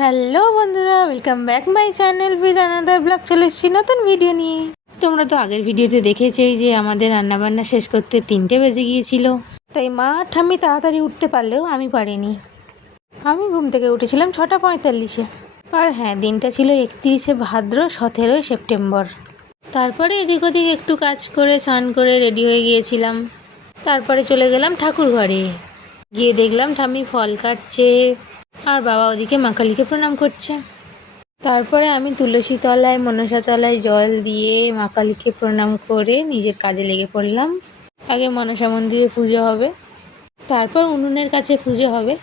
Hello বন্ধুরা, welcome back my channel with another blog. চলে এসেছি নতুন ভিডিও নিয়ে। তোমরা তো আগের ভিডিওতে দেখেছোই যে আমাদের রান্নাবান্না শেষ করতে 3টে বেজে গিয়েছিল। তাই মা ঠাম্মি তাড়াতাড়ি উঠতে পারলেও আমি পারিনি। আমি ঘুম থেকে উঠেছিলাম 6:45-এ। আর হ্যাঁ, দিনটা ছিল 31শে ভাদ্র, 17ই সেপ্টেম্বর। তারপরে এদিক ওদিক একটু কাজ করে স্নান করে রেডি হয়ে গিয়েছিলাম। তারপরে চলে গেলাম ঠাকুর ঘরে। গিয়ে দেখলাম ঠাম্মি ফল কাটছে আর বাবা ওদিকে মা কালীকে প্রণাম করছে। তারপরে আমি তুলসী তলায় মনসা তলায় জল দিয়ে মা কালীকে প্রণাম করে নিজের কাজে লেগে পড়লাম। আগে মনসা মন্দিরে পুজো হবে, তারপর উনুনের কাছে পুজো হবে।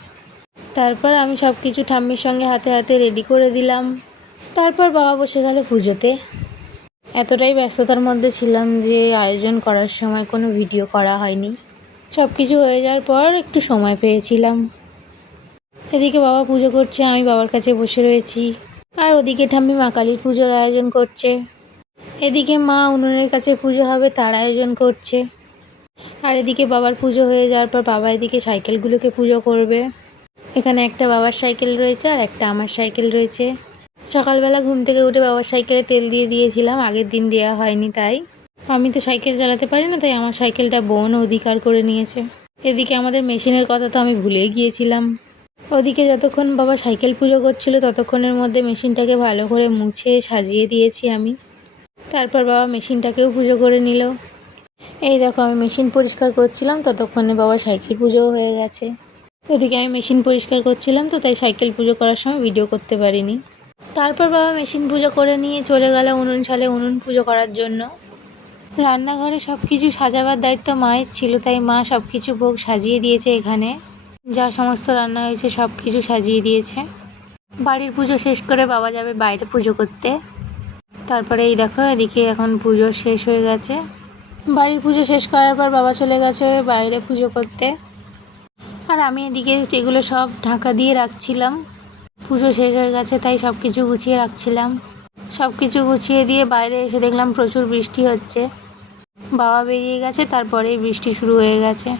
তারপর আমি সব কিছু ঠাম্মির সঙ্গে হাতে হাতে রেডি করে দিলাম। তারপর বাবা বসে গেল পুজোতে। এতটাই ব্যস্ততার মধ্যে ছিলাম যে আয়োজন করার সময় কোনো ভিডিও করা হয়নি। সব কিছু হয়ে যাওয়ার পর একটু সময় পেয়েছিলাম। এদিকে বাবা পুজো করছে, আমি বাবার কাছে বসে রয়েছি। আর ওদিকে ঠাম্মি মা কালীর পুজোর আয়োজন করছে। এদিকে মা উনুনের কাছে পুজো হবে তার আয়োজন করছে। আর এদিকে বাবার পুজো হয়ে যাওয়ার পর বাবা এদিকে সাইকেলগুলোকে পুজো করবে। এখানে একটা বাবার সাইকেল রয়েছে আর একটা আমার সাইকেল রয়েছে। সকালবেলা ঘুম থেকে উঠে বাবার সাইকেলে তেল দিয়ে দিয়েছিলাম, আগের দিন দেওয়া হয়নি। তাই আমি তো সাইকেল চালাতে পারি না, তাই আমার সাইকেলটা বোন অধিকার করে নিয়েছে। এদিকে আমাদের মেশিনের কথা তো আমি ভুলেই গিয়েছিলাম। ওদিকে যতক্ষণ বাবা সাইকেল পুজো করছিল ততক্ষণের মধ্যে মেশিনটাকে ভালো করে মুছে সাজিয়ে দিয়েছি আমি। তারপর বাবা মেশিনটাকেও পুজো করে নিল। এই দেখো, আমি মেশিন পরিষ্কার করছিলাম ততক্ষণে বাবা সাইকেল পুজোও হয়ে গেছে। ওদিকে আমি মেশিন পরিষ্কার করছিলাম তো তাই সাইকেল পুজো করার সময় ভিডিও করতে পারিনি। তারপর বাবা মেশিন পুজো করে নিয়ে চলে গেল উনুন শালে উনুন পুজো করার জন্য। রান্নাঘরে সব কিছু সাজাবার দায়িত্ব মায়ের ছিল, তাই মা সব কিছু ভোগ সাজিয়ে দিয়েছে। এখানে যা সমস্ত রান্না হয়েছে সব কিছু সাজিয়ে দিয়েছে। বাড়ির পুজো শেষ করে বাবা যাবে বাইরে পুজো করতে। তারপরে এই দেখো, এদিকে এখন পুজো শেষ হয়ে গেছে। বাড়ির পুজো শেষ করার পর বাবা চলে গেছে বাইরে পুজো করতে। আর আমি এদিকে এগুলো সব ঢাকা দিয়ে রাখছিলাম। পুজো শেষ হয়ে গেছে তাই সব কিছু গুছিয়ে রাখছিলাম। সব কিছু গুছিয়ে দিয়ে বাইরে এসে দেখলাম প্রচুর বৃষ্টি হচ্ছে। বাবা বেরিয়ে গেছে, তারপরেই বৃষ্টি শুরু হয়ে গেছে।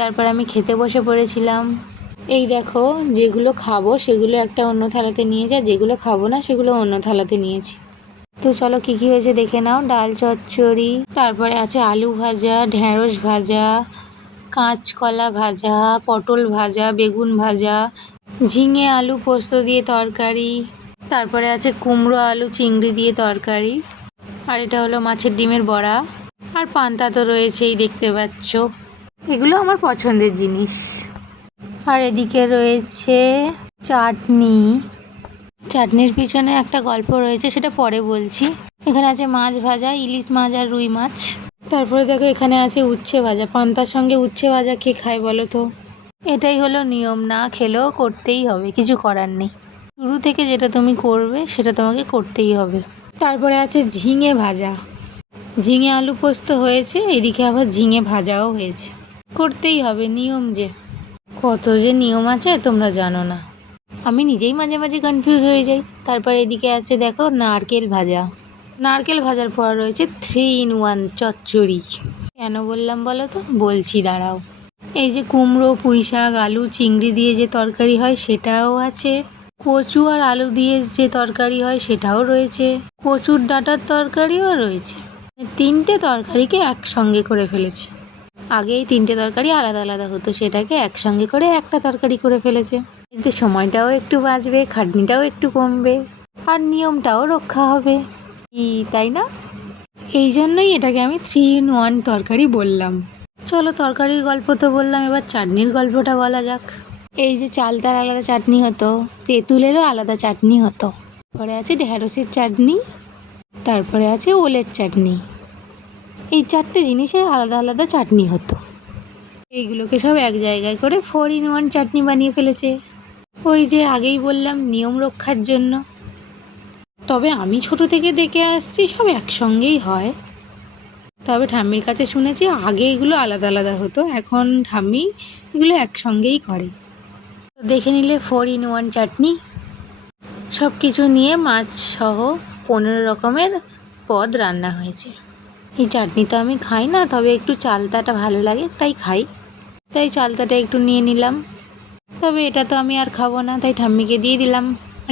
তারপর আমি খেতে বসে পড়েছিলাম। এই দেখো, যেগুলো খাবো সেগুলো একটা অন্য থালাতে নিয়ে যা, যেগুলো খাবো না সেগুলো অন্য থালাতে নিয়েছি। তো চলো কী কী হয়েছে দেখে নাও। ডাল চচ্চড়ি, তারপরে আছে আলু ভাজা, ঢ্যাঁড়স ভাজা, কাঁচকলা ভাজা, পটল ভাজা, বেগুন ভাজা, ঝিঙে আলু পোস্ত দিয়ে তরকারি, তারপরে আছে কুমড়ো আলু চিংড়ি দিয়ে তরকারি, আর এটা হলো মাছের ডিমের বড়া, আর পান্তা তো রয়েছেই দেখতে পাচ্ছ। এগুলো আমার পছন্দের জিনিস। আর এদিকে রয়েছে চাটনি। চাটনির পিছনে একটা গল্প রয়েছে, সেটা পরে বলছি। এখানে আছে মাছ ভাজা, ইলিশ মাছ আর রুই মাছ। তারপরে দেখো এখানে আছে উচ্ছে ভাজা। পান্তার সঙ্গে উচ্ছে ভাজা কে খায় বলো তো? এটাই হলো নিয়ম, না খেলেও করতেই হবে, কিছু করার নেই। শুরু থেকে যেটা তুমি করবে সেটা তোমাকে করতেই হবে। তারপরে আছে ঝিঙে ভাজা, ঝিঙে আলু পোস্ত হয়েছে, এদিকে আবার ঝিঙে ভাজাও হয়েছে। করতেই হবে, নিয়ম যে। কত যে নিয়ম আছে তোমরা জানো না, আমি নিজেই মাঝে মাঝে কনফিউজ হয়ে যাই। তারপর এদিকে আছে দেখো নারকেল ভাজা। নারকেল ভাজার পর রয়েছে 3 in 1 চচ্চড়ি। কেন বললাম বলো তো? বলছি দাঁড়াও। এই যে কুমড়ো, পুঁই শাক, আলু, চিংড়ি দিয়ে যে তরকারি হয় সেটাও আছে। কচু আর আলু দিয়ে যে তরকারি হয় সেটাও রয়েছে। কচুর ডাঁটার তরকারিও রয়েছে। 3টে তরকারিকে একসঙ্গে করে ফেলেছে। আগে এই 3টে তরকারি আলাদা আলাদা হতো, সেটাকে একসঙ্গে করে একটা তরকারি করে ফেলেছে। এতে সময়টাও একটু বাঁচবে, খাটনিটাও একটু কমবে, আর নিয়মটাও রক্ষা হবে। তাই না? এই জন্যই এটাকে আমি 3 in 1 তরকারি বললাম। চলো, তরকারির গল্প তো বললাম, এবার চাটনির গল্পটা বলা যাক। এই যে চালতার আলাদা চাটনি হতো, তেঁতুলেরও আলাদা চাটনি হতো, তারপরে আছে ঢ্যাঁড়সের চাটনি, তারপরে আছে ওলের চাটনি। এই 4টে জিনিসের আলাদা আলাদা চাটনি হতো। এইগুলোকে সব এক জায়গায় করে 4 in 1 চাটনি বানিয়ে ফেলেছে। ওই যে আগেই বললাম, নিয়ম রক্ষার জন্য। তবে আমি ছোট থেকে দেখে আসছি সব একসঙ্গেই হয়। তবে ঠাম্মির কাছে শুনেছি আগে এগুলো আলাদা আলাদা হতো, এখন ঠাম্মি এগুলো একসঙ্গেই করে। তো দেখে নিলে 4 in 1 চাটনি। সব কিছু নিয়ে মাছ সহ 15 রকমের পদ রান্না হয়েছে। এই চাটনি তো আমি খাই না, তবে একটু চালতাটা ভালো লাগে তাই খাই। তাই চালতাটা একটু নিয়ে নিলাম। তবে এটা তো আমি আর খাবো না, তাই ঠাম্মিকে দিয়ে দিলাম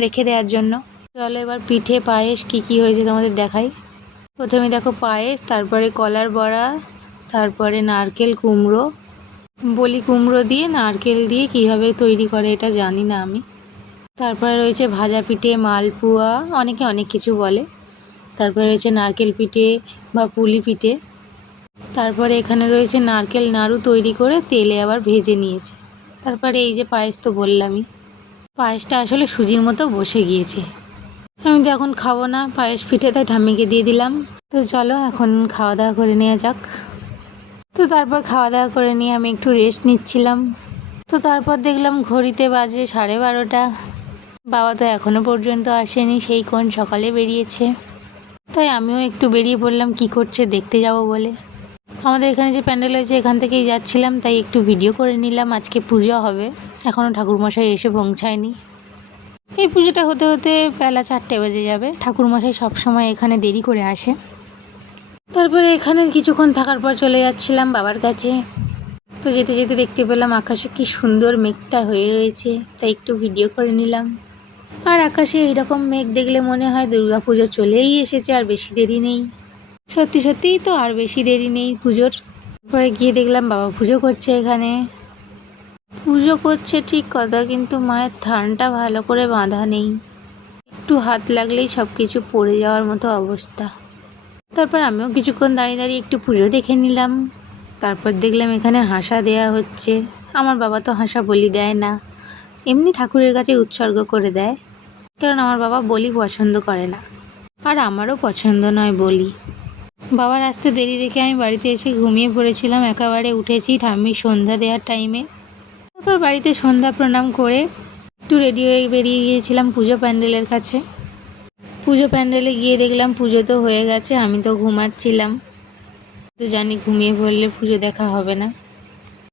রেখে দেওয়ার জন্য। চলো এবার পিঠে পায়েস কী হয়েছে তোমাদের দেখাই। প্রথমে দেখো পায়েস, তারপরে কলার বড়া, তারপরে নারকেল কুমড়ো, বলি কুমড়ো দিয়ে নারকেল দিয়ে কীভাবে তৈরি করে এটা জানি না আমি। তারপরে রয়েছে ভাজা পিঠে, মালপোয়া, অনেকে অনেক কিছু বলে। তারপরে রয়েছে নারকেল পিঠে বা পুলি পিঠে। তারপরে এখানে রয়েছে নারকেল নাড়ু তৈরি করে তেলে আবার ভেজে নিয়েছে। তারপরে এই যে পায়েস তো বললামই, পায়েসটা আসলে সুজির মতো বসে গিয়েছে। আমি তো এখন খাবো না পায়েস পিঠে, তাই ঠাম্মিকে দিয়ে দিলাম। তো চলো এখন খাওয়া দাওয়া করে নেওয়া যাক। তো তারপর খাওয়া দাওয়া করে নিয়ে আমি একটু রেস্ট নিচ্ছিলাম। তো তারপর দেখলাম ঘড়িতে বাজে 12:30। বাবা তো এখনও পর্যন্ত আসেনি, সেই কোন সকালে বেরিয়েছে। তাই আমিও একটু বেরিয়ে পড়লাম কি করছে দেখতে যাব বলে। আমাদের এখানে যে প্যান্ডেল হয়েছে এখান থেকেই যাচ্ছিলাম, তাই একটু ভিডিও করে নিলাম। আজকে পুজো হবে, এখনও ঠাকুরমশাই এসে পৌঁছায়নি। এই পুজোটা হতে হতে বেলা 4টে বেজে যাবে। ঠাকুরমশাই সবসময় এখানে দেরি করে আসে। তারপরে এখানে কিছুক্ষণ থাকার পর চলে যাচ্ছিলাম বাবার কাছে। তো যেতে যেতে দেখতে পেলাম আকাশে কি সুন্দর মেঘটা হয়ে রয়েছে, তাই একটু ভিডিও করে নিলাম। আর আকাশে এইরকম মেঘ দেখলে মনে হয় দুর্গাপুজো চলেই এসেছে, আর বেশি দেরি নেই। সত্যি সত্যিই তো আর বেশি দেরি নেই পুজোর। তারপরে গিয়ে দেখলাম বাবা পুজো করছে এখানে। পুজো করছে ঠিক কথা, কিন্তু মায়ের থানটা ভালো করে বাঁধা নেই, একটু হাত লাগলেই সব কিছু পড়ে যাওয়ার মতো অবস্থা। তারপর আমিও কিছুক্ষণ দাঁড়িয়ে দাঁড়িয়ে একটু পুজো দেখে নিলাম। তারপর দেখলাম এখানে হাসা দেয়া হচ্ছে। আমার বাবা তো হাসা বলি দেয় না, এমনি ঠাকুরের কাছে উৎসর্গ করে দেয়, কারণ আমার বাবা বলি পছন্দ করে না, আর আমারও পছন্দ নয় বলি। বাবার আসতে দেরি দেখে আমি বাড়িতে এসে ঘুমিয়ে পড়েছিলাম। একেবারে উঠেছি ঠাম্মির সন্ধ্যা দেওয়ার টাইমে। তারপর বাড়িতে সন্ধ্যা প্রণাম করে একটু রেডি হয়ে বেরিয়ে গিয়েছিলাম পুজো প্যান্ডেলের কাছে। পুজো প্যান্ডেলে গিয়ে দেখলাম পুজো তো হয়ে গেছে, আমি তো ঘুমাচ্ছিলাম। তো জানি ঘুমিয়ে পড়লে পুজো দেখা হবে না,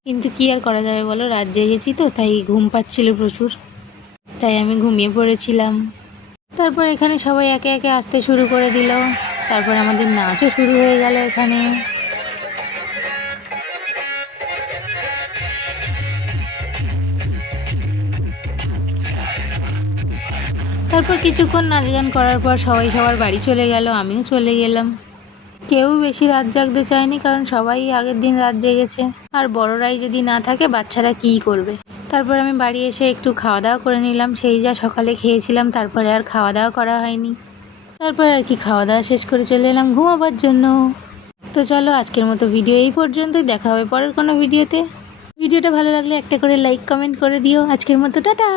কিন্তু কি আর করা যাবে বলো, রাত জেগেছি তো, তাই ঘুম পাচ্ছিল প্রচুর, তাই আমি ঘুমিয়ে পড়েছিলাম। তারপর এখানে সবাই একে একে আসতে শুরু করে দিল। তারপর আমাদের নাচও শুরু হয়ে গেল এখানে। তারপর কিছুক্ষণ নাচ গান করার পর সবাই সবার বাড়ি চলে গেল, আমিও চলে গেলাম। কেউ বেশি রাত জাগতে চায়নি, কারণ সবাই আগের দিন রাত জেগেছে, আর বড়রাই যদি না থাকে বাচ্চারা কী করবে। তারপর আমি বাড়ি এসে একটু খাওয়া দাওয়া করে নিলাম, সেই যা সকালে খেয়েছিলাম, তারপরে আর খাওয়া দাওয়া করা হয়নি। তারপর আর কি খাওয়া দাওয়া শেষ করে চলে এলাম ঘুমাবার জন্য। তো চলো আজকের মতো ভিডিও এই পর্যন্তই, দেখা হবে পরের কোনো ভিডিওতে। ভিডিওটা ভালো লাগলে একটা করে লাইক কমেন্ট করে দিও। আজকের মতো টাটা।